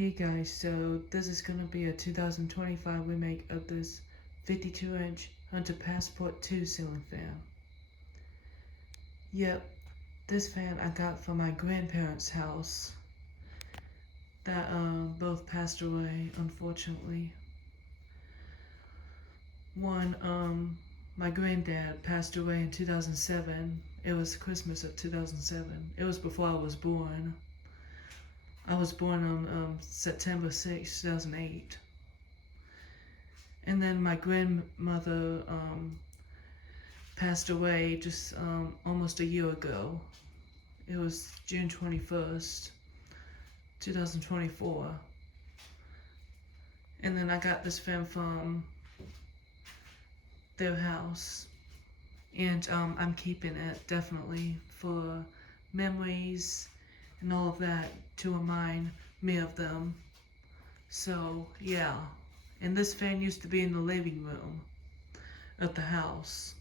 Hey guys, so this is gonna be a 2025 remake of this 52-inch Hunter Passport 2 ceiling fan. Yep, this fan I got from my grandparents' house that both passed away, unfortunately. One, my granddad passed away in 2007. It was Christmas of 2007. It was before I was born. I was born on September 6, 2008. And then my grandmother passed away just almost a year ago. It was June 21st, 2024. And then I got this fan from their house. And I'm keeping it, definitely, for memories and all of that to remind me of them. So, yeah. And this fan used to be in the living room of the house.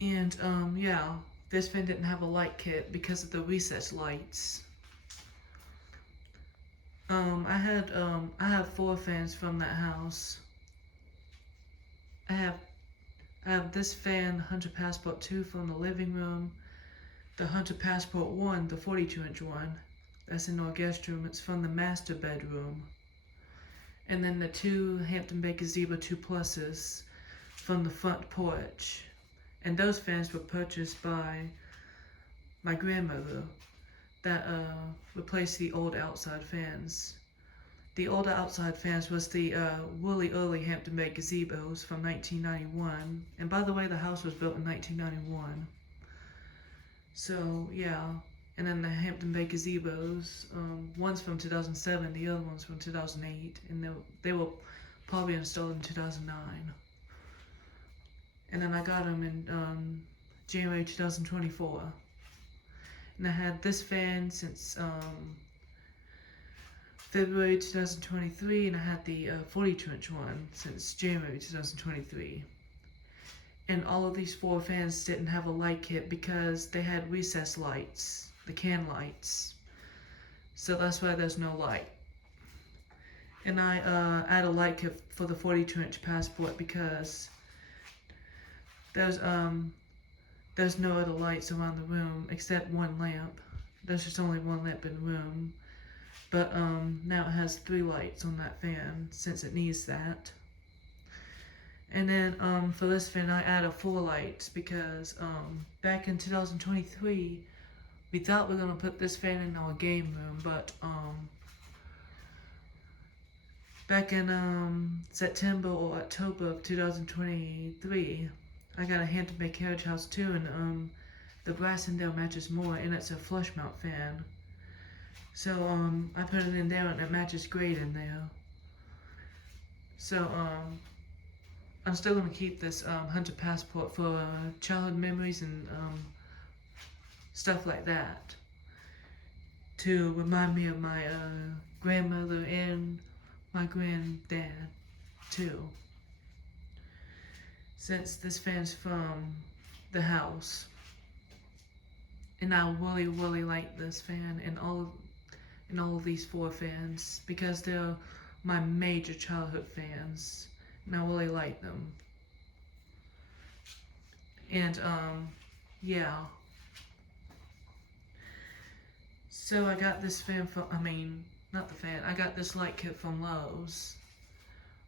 And, yeah, this fan didn't have a light kit because of the recessed lights. I have 4 fans from that house. I have this fan, Hunter Passport 2 from the living room, the Hunter Passport 1, the 42-inch one, that's in our guest room, it's from the master bedroom. And then the 2 Hampton Bay Gazebo 2 Pluses from the front porch. And those fans were purchased by my grandmother that replaced the old outside fans. The older outside fans was the really early Hampton Bay Gazebos from 1991. And by the way, the house was built in 1991. So, yeah. And then the Hampton Bay Gazebos, one's from 2007, the other one's from 2008. And they were probably installed in 2009. And then I got them in January 2024. And I had this fan since February 2023, and I had the 42-inch one since January 2023. And all of these 4 fans didn't have a light kit because they had recessed lights, the can lights. So that's why there's no light. And I add a light kit for the 42-inch Passport because there's no other lights around the room except one lamp. There's just only one lamp in the room. But now it has 3 lights on that fan since it needs that. And then for this fan I added 4 lights because back in 2023 we thought we were gonna put this fan in our game room, but back in September or October of 2023 I got a Hampton Bay Carriage house too, and the brass in there matches more, and it's a flush mount fan. So I put it in there and it matches great in there. So I'm still gonna keep this Hunter Passport for childhood memories and stuff like that, to remind me of my grandmother and my granddad too, since this fan's from the house. And I really like this fan and all of these 4 fans because they're my major childhood fans, and I really like them. And yeah. So I got this fan from, not the fan, I got this light kit from Lowe's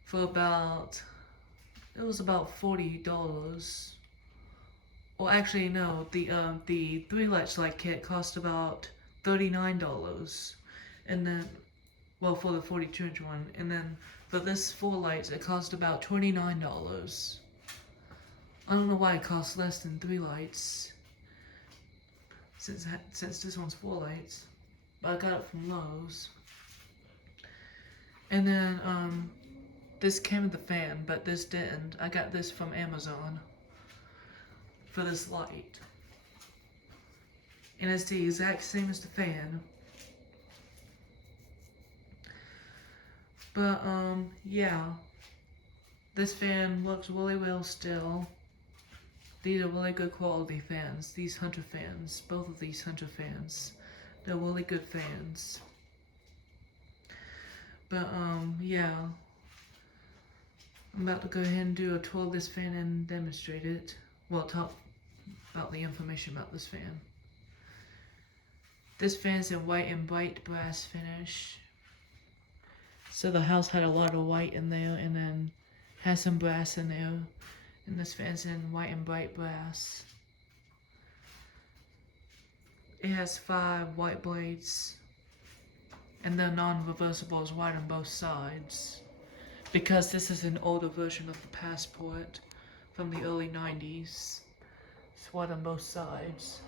for about, it was about $40. Well, actually no, the 3 lights light kit cost about $39. And then, well, for the 42-inch one, and then for this 4 lights it cost about $29. I don't know why it costs less than 3 lights since this one's 4 lights, but I got it from Lowe's. And then this came with the fan, but this didn't. I got this from Amazon for this light, and it's the exact same as the fan. But yeah, this fan looks really well still. These are really good quality fans, these Hunter fans, both of these Hunter fans. They're really good fans. But yeah, I'm about to go ahead and do a tour of this fan and demonstrate it. Well, talk about the information about this fan. This fan's in white and bright brass finish. So the house had a lot of white in there, and then has some brass in there. And this fan's in white and bright brass. It has 5 white blades, and they're non-reversible as white on both sides. Because this is an older version of the Passport from the early 90s. It's white on both sides.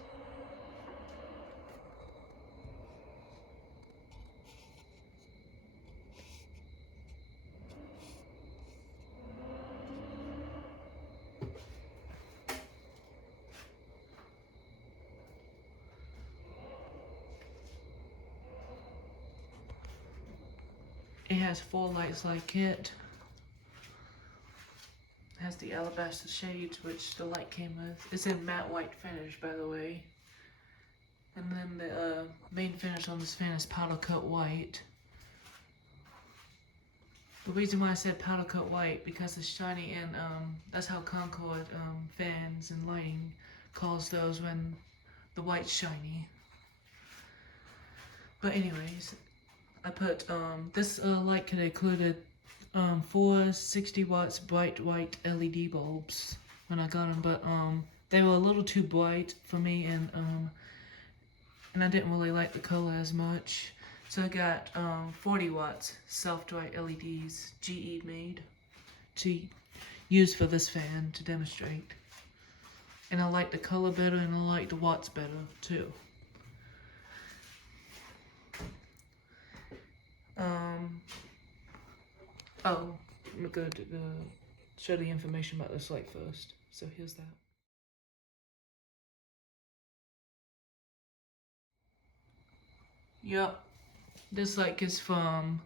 It has 4 lights like it. It has the alabaster shades, which the light came with. It's in matte white finish, by the way. And then the main finish on this fan is powder coat white. The reason why I said powder coat white, because it's shiny, and that's how Concord fans and lighting calls those when the white's shiny. But anyways, I put this light kit included 4 60 watts bright white LED bulbs when I got them, but they were a little too bright for me, and I didn't really like the color as much. So I got 40 watts self-dry LEDs, GE made, to use for this fan to demonstrate. And I like the color better, and I like the watts better too. Oh, I'm going to show the information about this light first. So here's that. Yup, this light is from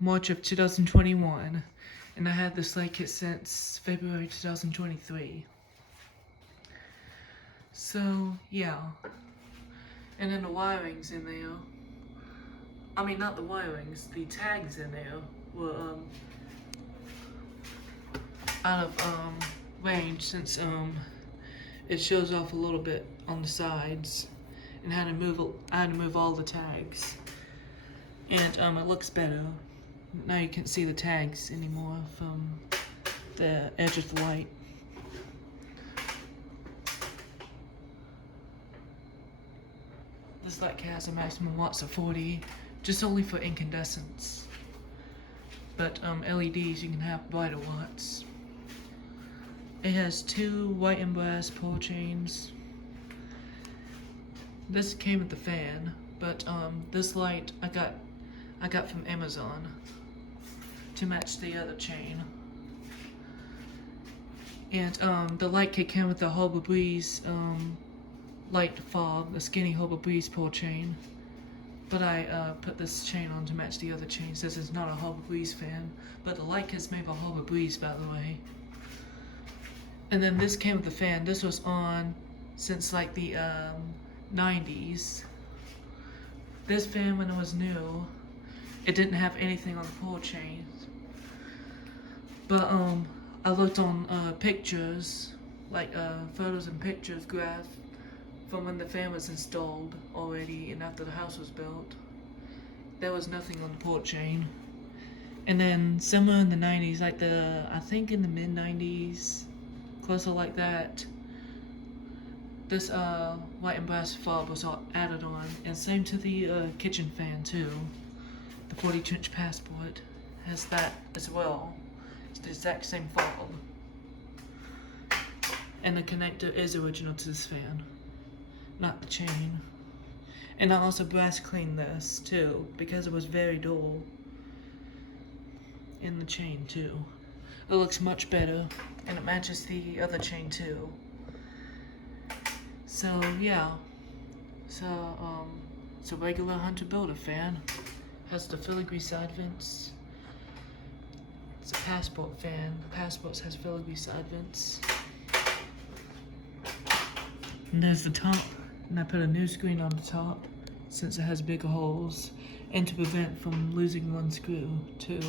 March of 2021, and I had this light kit since February 2023. So yeah, and then the wiring's in there. I mean, not the wirings, the tags in there were out of range, since it shows off a little bit on the sides, and I had to move all the tags, and it looks better. Now you can't see the tags anymore from the edge of the light. This light has a maximum watts of 40. Just only for incandescents, but LEDs you can have brighter watts. It has 2 white and brass pull chains. This came with the fan, but this light I got from Amazon to match the other chain. And the light kit came with the Harbor Breeze light fob, the skinny Harbor Breeze pull chain. But I put this chain on to match the other chain. This is not a Harbor Breeze fan, but the light kit's made by Harbor Breeze, by the way. And then this came with the fan. This was on since like the 90s. This fan, when it was new, it didn't have anything on the pull chain. But I looked on pictures, like photos and pictures graphed from when the fan was installed already and after the house was built. There was nothing on the port chain. And then somewhere in the 90s, like I think in the mid 90s, closer like that, this white and brass fob was all added on, and same to the kitchen fan too. The 42-inch Passport has that as well. It's the exact same fob. And the connector is original to this fan, not the chain. And I also brass cleaned this too, because it was very dull. In the chain too. It looks much better, and it matches the other chain too. So yeah, so it's a regular Hunter Builder fan. Has the filigree side vents. It's a Passport fan. The Passports has filigree side vents. And there's the top. And I put a new screen on the top since it has bigger holes, and to prevent from losing one screw too.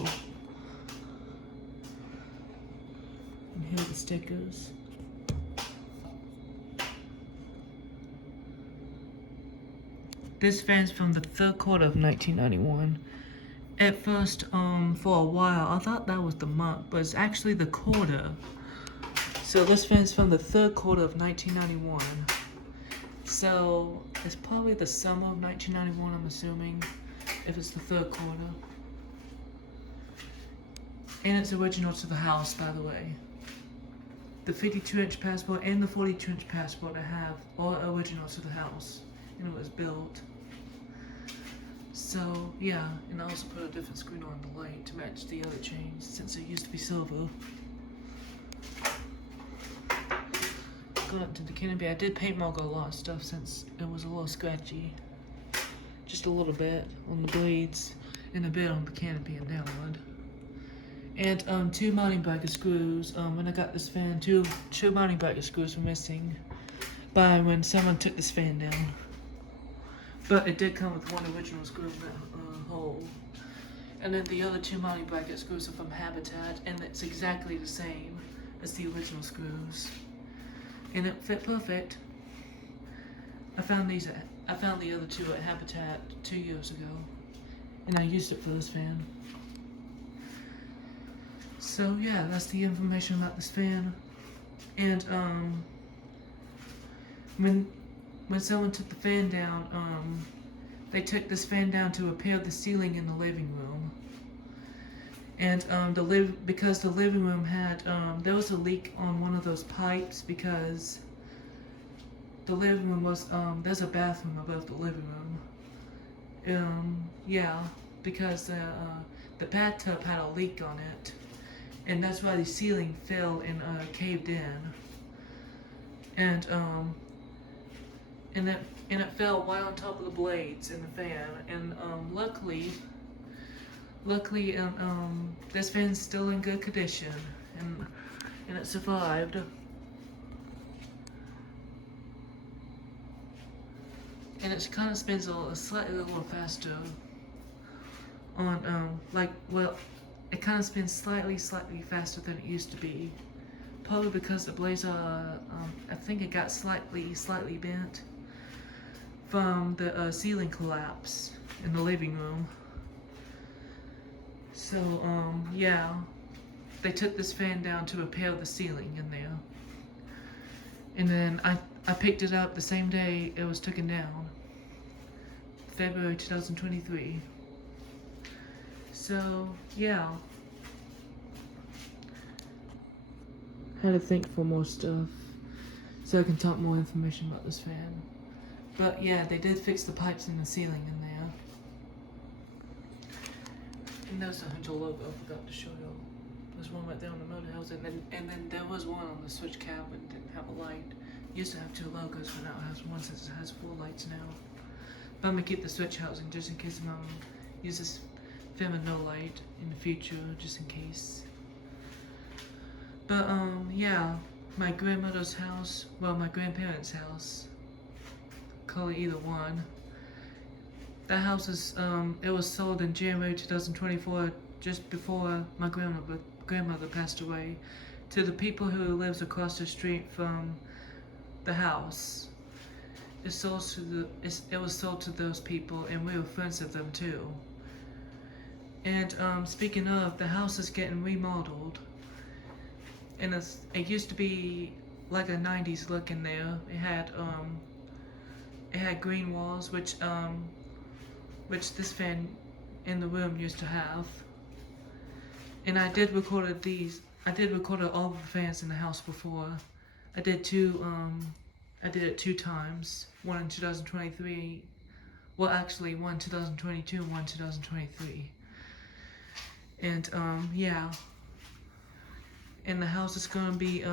And here are the stickers. This fan's from the third quarter of 1991. At first, for a while, I thought that was the month, but it's actually the quarter. So this fan's from the third quarter of 1991. So it's probably the summer of 1991, I'm assuming, if it's the third quarter. And it's original to the house, by the way. The 52-inch passport and the 42-inch passport I have are original to the house, and it was built. So yeah, and I also put a different screen on the light to match the other chains since it used to be silver. Got up to the canopy. I did paint mark a lot of stuff since it was a little scratchy. Just a little bit on the blades and a bit on the canopy and downward. And 2 mounting bracket screws. When I got this fan, two mounting bracket screws were missing by when someone took this fan down. But it did come with one original screw in that hole. And then the other 2 mounting bracket screws are from Habitat, and it's exactly the same as the original screws. And it fit perfect. I found the other 2 at Habitat 2 years ago, and I used it for this fan. So yeah, that's the information about this fan. And when someone took the fan down, they took this fan down to repair the ceiling in the living room. And because the living room had there was a leak on one of those pipes, because the living room was there's a bathroom above the living room. Yeah, because the bathtub had a leak on it, and that's why the ceiling fell and caved in. And it fell right on top of the blades in the fan, and luckily this fan's still in good condition, and it survived. And it kind of spins slightly a little faster on it kind of spins slightly faster than it used to be, probably because the blades are I think it got slightly bent from the ceiling collapse in the living room. So yeah, they took this fan down to repair the ceiling in there, and then I picked it up the same day it was taken down, February 2023. So yeah, had to think for more stuff so I can talk more information about this fan. But yeah, they did fix the pipes in the ceiling in there. And there's the Hampton logo I forgot to show you. There's one right there on the motor house, and then there was one on the switch cabin, didn't have a light. Used to have 2 logos, but now it has one since it has 4 lights now. But I'm gonna keep the switch housing just in case Mom uses film with no light in the future, just in case. But yeah, my grandmother's house, well, my grandparents' house, call it either one. That house is it was sold in January 2024, just before my grandmother passed away, to the people who lives across the street from the house. It was sold to those people, and we were friends of them too. And speaking of, the house is getting remodeled, and it used to be like a 90s look in there. It had green walls, which this fan in the room used to have. And I did record all the fans in the house before. I did it 2 times. One in 2023. Well, actually, one in 2022, one in 2023. And yeah. And the house is gonna be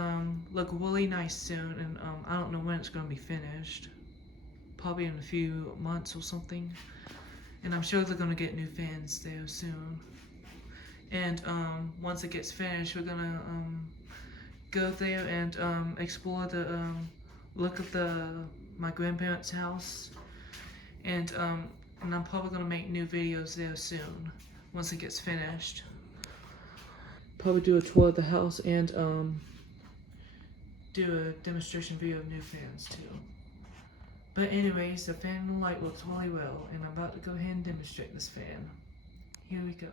look really nice soon, and I don't know when it's gonna be finished. Probably in a few months or something. And I'm sure they're gonna get new fans there soon. And once it gets finished, we're gonna go there and explore the look at the my grandparents' house, and I'm probably gonna make new videos there soon once it gets finished. Probably do a tour of the house and do a demonstration video of new fans too. But anyways, the fan and the light works really well, and I'm about to go ahead and demonstrate this fan. Here we go.